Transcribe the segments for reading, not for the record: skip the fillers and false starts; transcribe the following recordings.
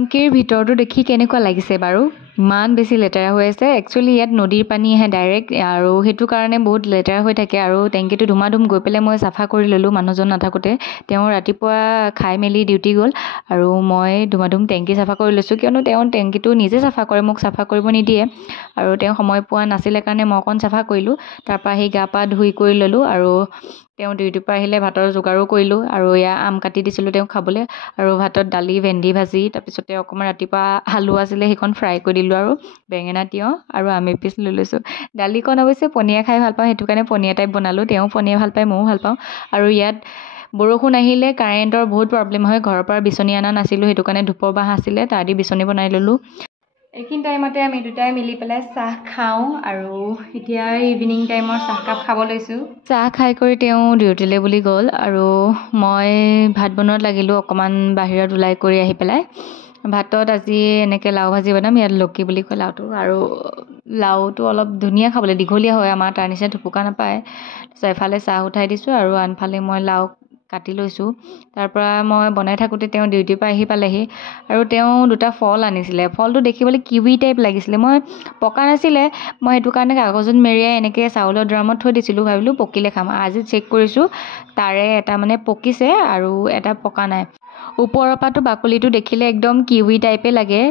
টেংকিৰ ভিতৰটো দেখি কেনেকুৱা লাগিছে বাৰু ইমান বেছি লেতেৰা হৈ আছে একচুৱেলি ইয়াত নদীৰ পানী আহে ডাইৰেক্ট আৰু সেইটো কাৰণে বহুত লেতেৰা হৈ থাকে আৰু টেংকিটো ধুমাধুম গৈ পেলাই মই চাফা কৰি ল'লোঁ মানুহজন নাথাকোঁতে তেওঁ ৰাতিপুৱা খাই মেলি ডিউটি গ'ল আৰু মই ধুমাধুম টেংকি চাফা কৰি লৈছোঁ কিয়নো তেওঁ টেংকিটো নিজে চাফা কৰে মোক চাফা কৰিব নিদিয়ে আৰু তেওঁ সময় পোৱা নাছিলে কাৰণে মই অকণ চাফা কৰিলোঁ তাৰপৰা আহি গা পা ধুই কৰি ল'লোঁ আৰু তেওঁ ডিউটিৰ পৰা আহিলে ভাতৰ যোগাৰো কৰিলোঁ আৰু এয়া আম কাটি দিছিলোঁ তেওঁক খাবলৈ আৰু ভাতত দালি ভেন্দি ভাজি তাৰপিছতে অকণমান ৰাতিপুৱা আলু আছিলে সেইখন ফ্ৰাই কৰি দিলোঁ আৰু বেঙেনা তিয়ঁহ আৰু আম এপিচ লৈ লৈছোঁ দালিকণ অৱশ্যে পনীয়া খাই ভাল পাওঁ সেইটো কাৰণে পনীয়া টাইপ বনালোঁ তেওঁ পনীয়া ভাল পায় ময়ো ভাল পাওঁ আৰু ইয়াত বৰষুণ আহিলে কাৰেণ্টৰ বহুত প্ৰব্লেম হয় ঘৰৰ পৰা বিচনী অনা নাছিলোঁ সেইটো কাৰণে ধূপৰ বাঁহ আছিলে তাৰ দি বিচনী বনাই ল'লোঁ এইখিনি টাইমতে আমি দুটাই মিলি পেলাই চাহ খাওঁ আৰু এতিয়া ইভিনিং টাইমৰ চাহকাপ খাব লৈছোঁ চাহ খাই কৰি তেওঁ ডিউটিলৈ বুলি গ'ল আৰু মই ভাত বনোৱাত লাগিলোঁ অকণমান বাহিৰত ওলাই কৰি আহি পেলাই ভাতত আজি এনেকৈ লাও ভাজি বনাম ইয়াত লকি বুলি কয় লাওটো আৰু লাওটো অলপ ধুনীয়া খাবলৈ দীঘলীয়া হয় আমাৰ তাৰ নিচিনা থুপুকা নাপায় তাৰপিছত এফালে চাহ উঠাই দিছোঁ আৰু আনফালে মই লাও কাটি লৈছোঁ তাৰপৰা মই বনাই থাকোঁতে তেওঁ ডিউটিৰ পৰা আহি পালেহি আৰু তেওঁ দুটা ফল আনিছিলে ফলটো দেখিবলৈ কিৱি টাইপ লাগিছিলে মই পকা নাছিলে মই সেইটো কাৰণে কাগজত মেৰিয়াই এনেকৈ চাউলৰ ড্ৰামত থৈ দিছিলোঁ ভাবিলোঁ পকিলে খাম আজি চেক কৰিছোঁ তাৰে এটা মানে পকিছে আৰু এটা পকা নাই ওপৰৰ পৰাটো বাকলিটো দেখিলে একদম কিৱি টাইপে লাগে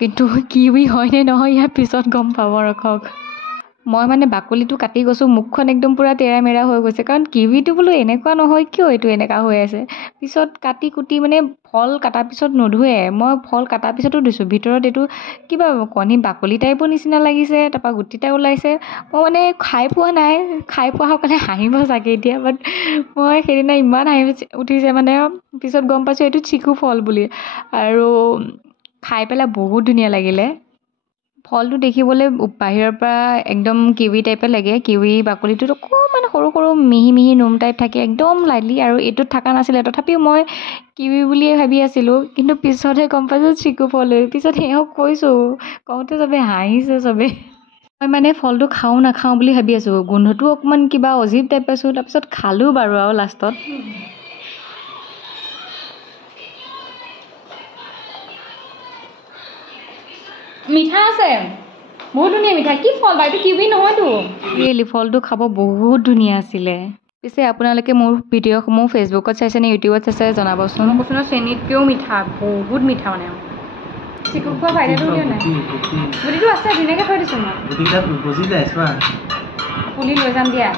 কিন্তু কিৱি হয়নে নহয় ইয়াৰ পিছত গম পাব ৰখক মই মানে বাকলিটো কাটি গৈছোঁ মুখখন একদম পূৰা তেৰা মেৰা হৈ গৈছে কাৰণ কিৱিটো বোলো এনেকুৱা নহয় কিয় এইটো এনেকুৱা হৈ আছে পিছত কাটি কুটি মানে ফল কটাৰ পিছত নোধোৱে মই ফল কটাৰ পিছতো দিছোঁ ভিতৰত এইটো কিবা কণী বাকলি টাইপৰ নিচিনা লাগিছে তাৰপৰা গুটি এটা ওলাইছে মই মানে খাই পোৱা নাই খাই পোৱা সকলে হাঁহিব চাগে এতিয়া বাট মই সেইদিনা ইমান হাঁহি উঠিছে মানে পিছত গম পাইছোঁ এইটো চিকু ফল বুলি আৰু খাই পেলাই বহুত ধুনীয়া লাগিলে ফলটো দেখিবলৈ বাহিৰৰ পৰা একদম কিৱি টাইপে লাগে কিৱি বাকলিটোত অকণমান সৰু সৰু মিহি মিহি নোম টাইপ থাকে একদম লাইটলি আৰু এইটোত থকা নাছিলে তথাপিও মই কিৱি বুলিয়ে ভাবি আছিলোঁ কিন্তু পিছতহে গম পাইছোঁ চিকু ফল পিছত এওঁক কৈছোঁ কওঁতে চবে হাঁহিছে চবে মই মানে ফলটো খাওঁ নাখাওঁ বুলি ভাবি আছোঁ গোন্ধটো অকণমান কিবা অজীৱ টাইপ পাইছোঁ তাৰপিছত খালোঁ বাৰু আৰু লাষ্টত মিঠা আছে বহুত ধুনীয়া মিঠা কি ফল বাৰু এইটো কিৱি নহয়তো ৰিয়েলি ফলটো খাব বহুত ধুনীয়া আছিলে পিছে আপোনালোকে মোৰ ভিডিঅ'সমূহ ফেচবুকত চাইছে নে ইউটিউবত চাইছে জনাবচোন মই কৈছোঁ নহয় চেনীতকৈও মিঠা বহুত মিঠা মানে চিকু খোৱা ফাইদাটো দিয়া নাই গুটিটো আছে ধুনীয়াকৈ থৈ দিছোঁ মই পুলি লৈ যাম দিয়া